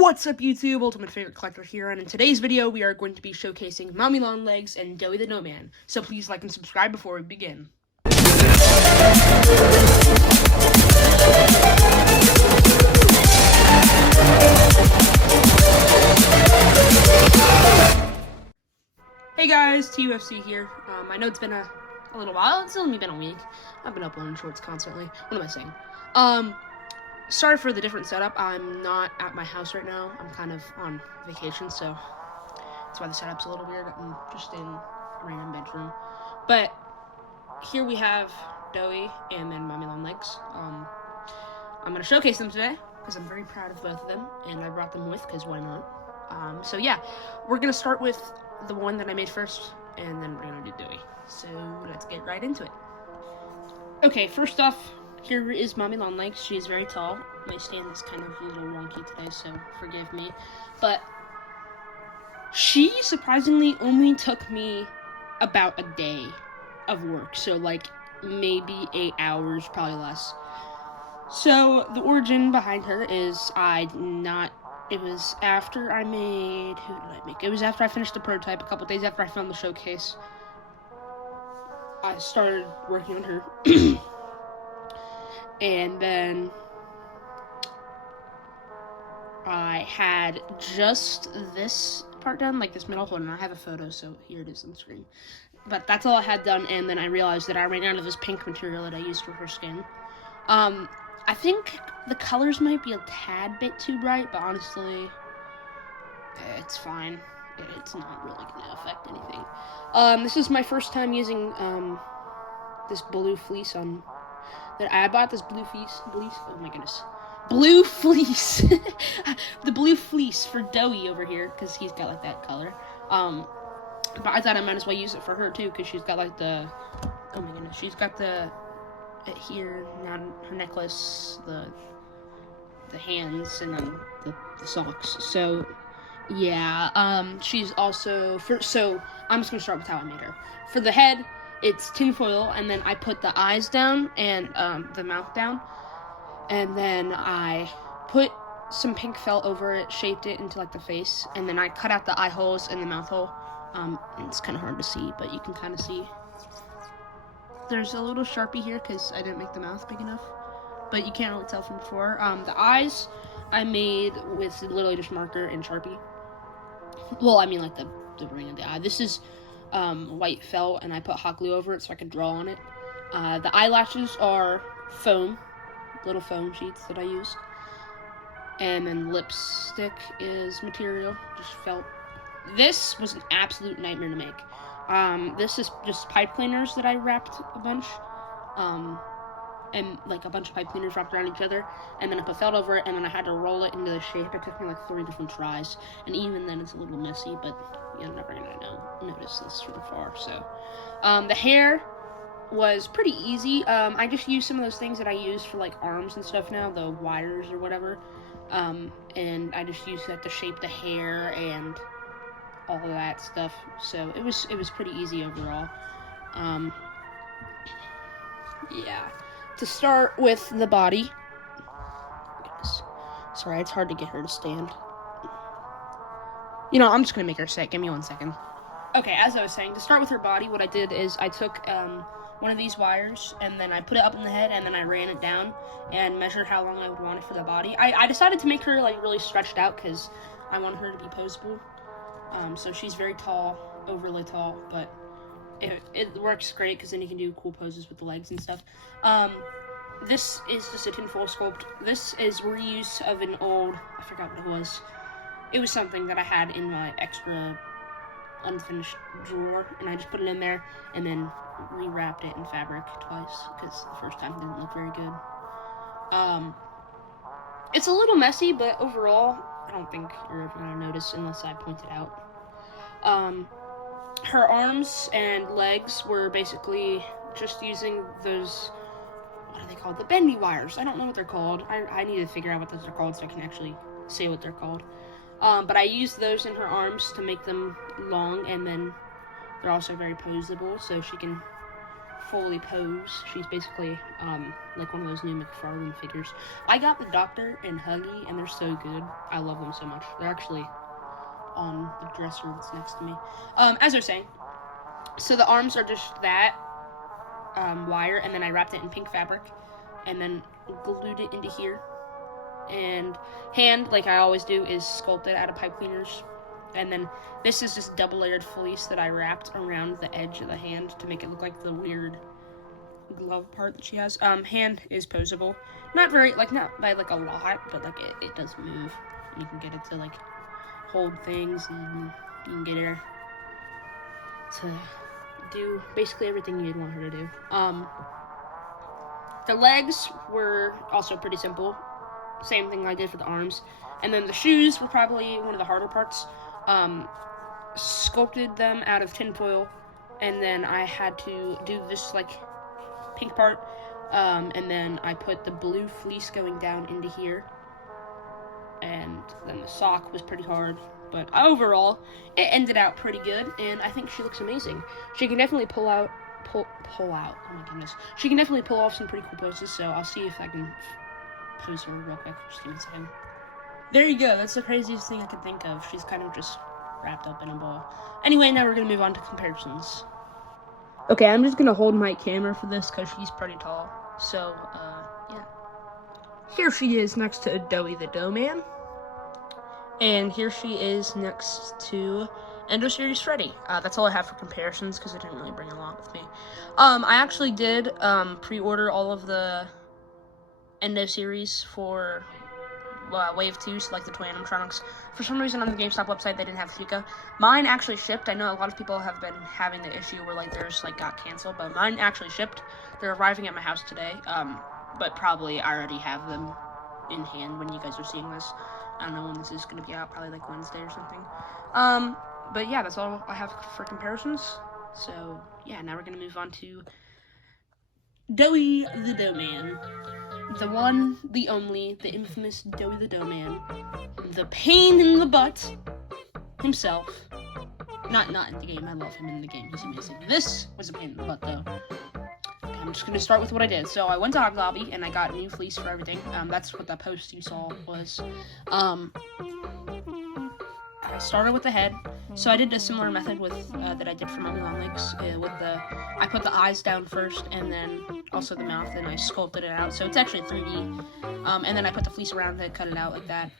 What's up, YouTube? Ultimate Favorite Collector here, and in today's video, we are going to be showcasing Mommy Long Legs and Doey the Doughman. So please like and subscribe before we begin. Hey guys, TUFC here. I know it's been a little while. It's only been a week. I've been uploading shorts constantly. What am I saying? Sorry for the different setup. I'm not at my house right now. I'm kind of on vacation, so that's why the setup's a little weird. I'm just in a random bedroom. But here we have Doey and then Mommy Long Legs. I'm going to showcase them today because I'm very proud of both of them, and I brought them with because why not? So yeah, we're going to start with the one that I made first, and then we're going to do Doey. So let's get right into it. Okay, first off, here is Mommy Long Legs. She is very tall. My stand is kind of a little wonky today, so forgive me. But she surprisingly only took me about a day of work. So like maybe 8 hours, probably less. So the origin behind her is it was after I made, who did I make? It was after I finished the prototype, a couple days after I filmed the showcase. I started working on her. And then I had just this part done, like this middle hold, and I have a photo, so here it is on the screen. But that's all I had done, and then I realized that I ran out of this pink material that I used for her skin. I think the colors might be a tad bit too bright, but honestly, it's fine. It's not really going to affect anything. This is my first time using this blue fleece on... I bought this blue fleece, oh my goodness, blue fleece, the blue fleece for Doey over here, because he's got like that color, but I thought I might as well use it for her too, because she's got like the, oh my goodness, she's got the, here, now her necklace, the hands, and then the socks, so, yeah, she's also, so, I'm just going to start with how I made her. For the head, it's tinfoil, and then I put the eyes down and the mouth down, and then I put some pink felt over it, shaped it into like the face, and then I cut out the eye holes and the mouth hole. It's kind of hard to see, but you can kind of see. There's a little Sharpie here because I didn't make the mouth big enough, but you can't really tell from before. The eyes I made with literally just marker and Sharpie. Well, I mean like the ring of the eye. This is white felt, and I put hot glue over it so I could draw on it. The eyelashes are foam, little foam sheets that I used. And then lipstick is material, just felt. This was an absolute nightmare to make. This is just pipe cleaners that I wrapped a bunch. And like a bunch of pipe cleaners wrapped around each other, and then I put felt over it, and then I had to roll it into the shape. It took me like 3 different tries, and even then it's a little messy, but you're never gonna notice this from afar. So the hair was pretty easy. I just used some of those things that I use for like arms and stuff now, the wires or whatever, and I just used that to shape the hair and all of that stuff. So it was pretty easy overall. Yeah. To start with the body, sorry, it's hard to get her to stand. You know, I'm just gonna make her sit. Give me 1 second. Okay, as I was saying, to start with her body, what I did is I took one of these wires, and then I put it up in the head, and then I ran it down and measured how long I would want it for the body. I decided to make her like really stretched out because I want her to be poseable. So she's very tall, overly tall, but it works great because then you can do cool poses with the legs and stuff. This is just a tinfoil sculpt. This is reuse of an old, I forgot what it was. It was something that I had in my extra unfinished drawer, and I just put it in there and then rewrapped it in fabric twice because the first time it didn't look very good. It's a little messy, but overall, I don't think you're ever going to notice unless I point it out. Her arms and legs were basically just using those, what are they called? The bendy wires. I don't know what they're called. I need to figure out what those are called so I can actually say what they're called. But I used those in her arms to make them long, and then they're also very poseable, so she can fully pose. She's basically like one of those new McFarlane figures. I got the Doctor and Huggy, and they're so good. I love them so much. They're actually on the dresser that's next to me. As I was saying, so the arms are just that wire, and then I wrapped it in pink fabric, and then glued it into here. And hand, like I always do, is sculpted out of pipe cleaners. And then this is just double-layered fleece that I wrapped around the edge of the hand to make it look like the weird glove part that she has. Hand is posable. Not very, like, not by, like, a lot, but, like, it does move. You can get it to, like, hold things, and you can get her to do basically everything you'd want her to do. The legs were also pretty simple. Same thing I did for the arms. And then the shoes were probably one of the harder parts. Sculpted them out of tinfoil, and then I had to do this, like, pink part, and then I put the blue fleece going down into here, and then the sock was pretty hard, but overall, it ended out pretty good, and I think she looks amazing. She can definitely pull out, oh my goodness, she can definitely pull off some pretty cool poses, so I'll see if I can pose her real quick. Just give me a second. There you go, that's the craziest thing I could think of. She's kind of just wrapped up in a ball. Anyway, now we're going to move on to comparisons. Okay, I'm just going to hold my camera for this because she's pretty tall. So, yeah. Here she is next to Doey the doughman. And here she is next to Endo Series Freddy. That's all I have for comparisons because I didn't really bring a lot with me. I actually did pre-order all of the Endo Series for Wave 2, so like the toy animatronics. For some reason on the GameStop website they didn't have Fuka. Mine actually shipped. I know a lot of people have been having the issue where like theirs like got canceled, but mine actually shipped. They're arriving at my house today. But probably I already have them in hand when you guys are seeing this. I don't know when this is going to be out, probably like Wednesday or something. But yeah, that's all I have for comparisons. So yeah, now we're going to move on to Doey the doughman. The one, the only, the infamous Doey the doughman. The pain in the butt himself. Not in the game, I love him in the game, he's amazing. This was a pain in the butt, though. Okay, I'm just going to start with what I did. So I went to Hobby Lobby, and I got a new fleece for everything. That's what that post you saw was. I started with the head. So I did a similar method with that I did for my long legs. I put the eyes down first, and then also the mouth, and I sculpted it out. So it's actually 3D. And then I put the fleece around it, cut it out like that.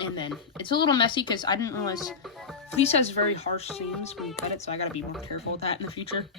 And then it's a little messy because I didn't realize fleece has very harsh seams when you cut it, so I gotta be more careful with that in the future.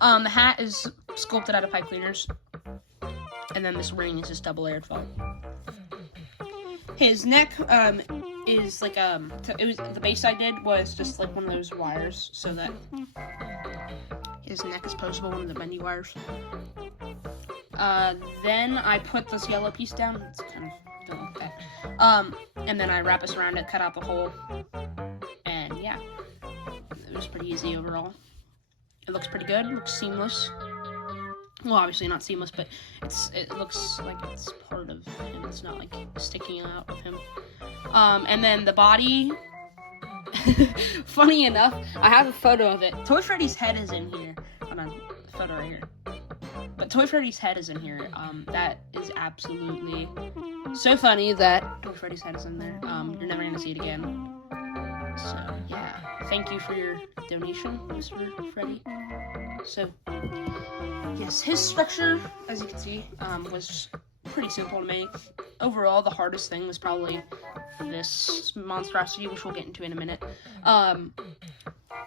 The hat is sculpted out of pipe cleaners, and then this ring is just double-layered felt. His neck is like the base I did was just like one of those wires so that his neck is posable, one of the bendy wires. Then I put this yellow piece down. It's kind of going like that. And then I wrap this around it, cut out the hole, and yeah, it was pretty easy overall. It looks pretty good. It looks seamless. Well, obviously not seamless, but it looks like it's part of him. It's not like sticking out of him. And then the body, funny enough, I have a photo of it. Toy Freddy's head is in here. Hold on, the photo right here. But Toy Freddy's head is in here. That is absolutely so funny that Toy Freddy's head is in there. You're never gonna see it again. So yeah, thank you for your donation, Mr. Freddy. So yes, his structure, as you can see, was pretty simple to make. Overall, the hardest thing was probably this monstrosity, which we'll get into in a minute.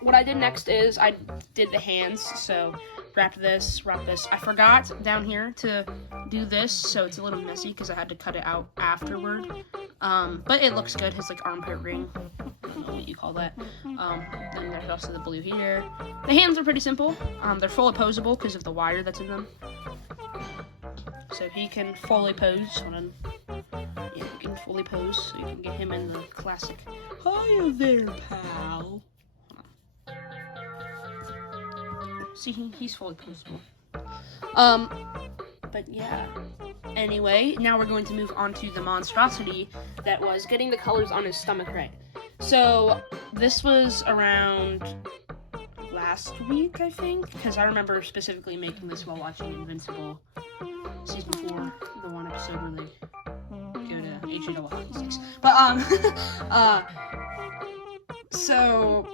What I did next is I did the hands, so wrap this. I forgot down here to do this, so it's a little messy because I had to cut it out afterward. But it looks good, his like armpit ring. I don't know what you call that. Then there's also the blue here. The hands are pretty simple. They're fully posable because of the wire that's in them. So he can fully pose. Hold on. Yeah, he can fully pose, so you can get him in the classic, "Hiya there, pal." See, he's fully posable. But yeah. Anyway, now we're going to move on to the monstrosity that was getting the colors on his stomach right. So this was around last week, I think, because I remember specifically making this while watching Invincible season 4, the one episode where they go to H.E. hockey sticks. But so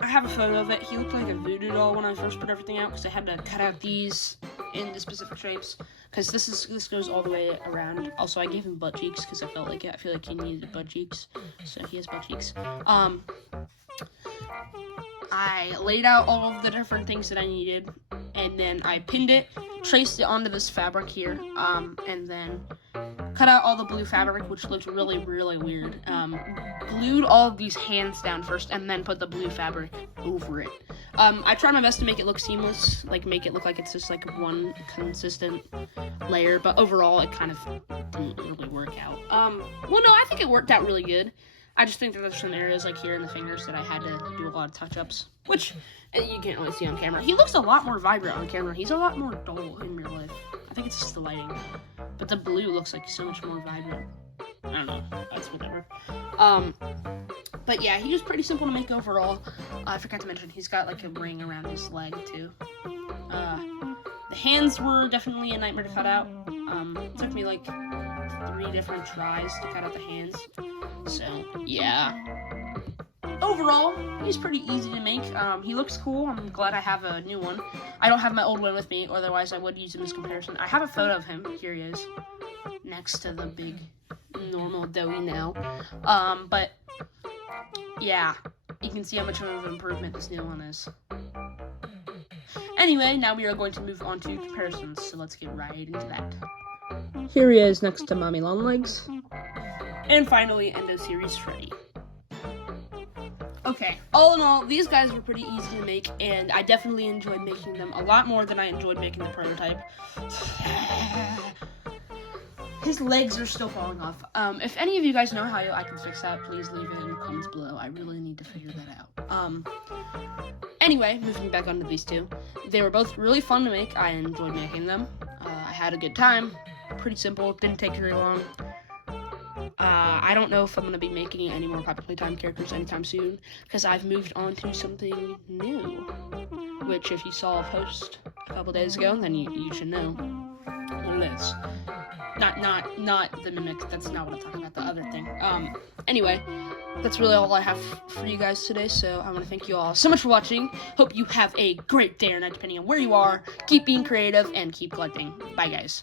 I have a photo of it. He looked like a voodoo doll when I first put everything out because I had to cut out these into specific shapes because this goes all the way around. Also, I gave him butt cheeks because I felt like it. I feel like he needed butt cheeks, so he has butt cheeks. I laid out all of the different things that I needed, and then I pinned it, traced it onto this fabric here, and then cut out all the blue fabric, which looked really, really weird. Glued all of these hands down first, and then put the blue fabric over it. I tried my best to make it look seamless, like make it look like it's just like one consistent layer, but overall it kind of didn't really work out. Well, no, I think it worked out really good. I just think that there's some areas like here in the fingers that I had to do a lot of touch-ups, which you can't really see on camera. He looks a lot more vibrant on camera. He's a lot more dull in real life. I think it's just the lighting. But the blue looks like so much more vibrant. I don't know. That's whatever. But yeah, he was pretty simple to make overall. I forgot to mention, he's got like a ring around his leg too. The hands were definitely a nightmare to cut out. It took me like 3 different tries to cut out the hands. So, yeah. Overall, he's pretty easy to make. He looks cool. I'm glad I have a new one. I don't have my old one with me, otherwise I would use him as comparison. I have a photo of him. Here he is. Next to the big, normal Doey now. But, yeah. You can see how much of an improvement this new one is. Anyway, now we are going to move on to comparisons, so let's get right into that. Here he is next to Mommy Longlegs. And finally, Endo Series Freddy. Okay, all in all, these guys were pretty easy to make, and I definitely enjoyed making them a lot more than I enjoyed making the prototype. His legs are still falling off. If any of you guys know how I can fix that, please leave it in the comments below. I really need to figure that out. Anyway, moving back onto these two. They were both really fun to make. I enjoyed making them. I had a good time. Pretty simple, didn't take very long. I don't know if I'm going to be making any more Poppy Playtime characters anytime soon, because I've moved on to something new, which if you saw a post a couple days ago, then you should know what it is. Not the Mimic, that's not what I'm talking about, the other thing. Anyway, that's really all I have for you guys today, so I want to thank you all so much for watching. Hope you have a great day or night, depending on where you are. Keep being creative, and keep collecting. Bye, guys.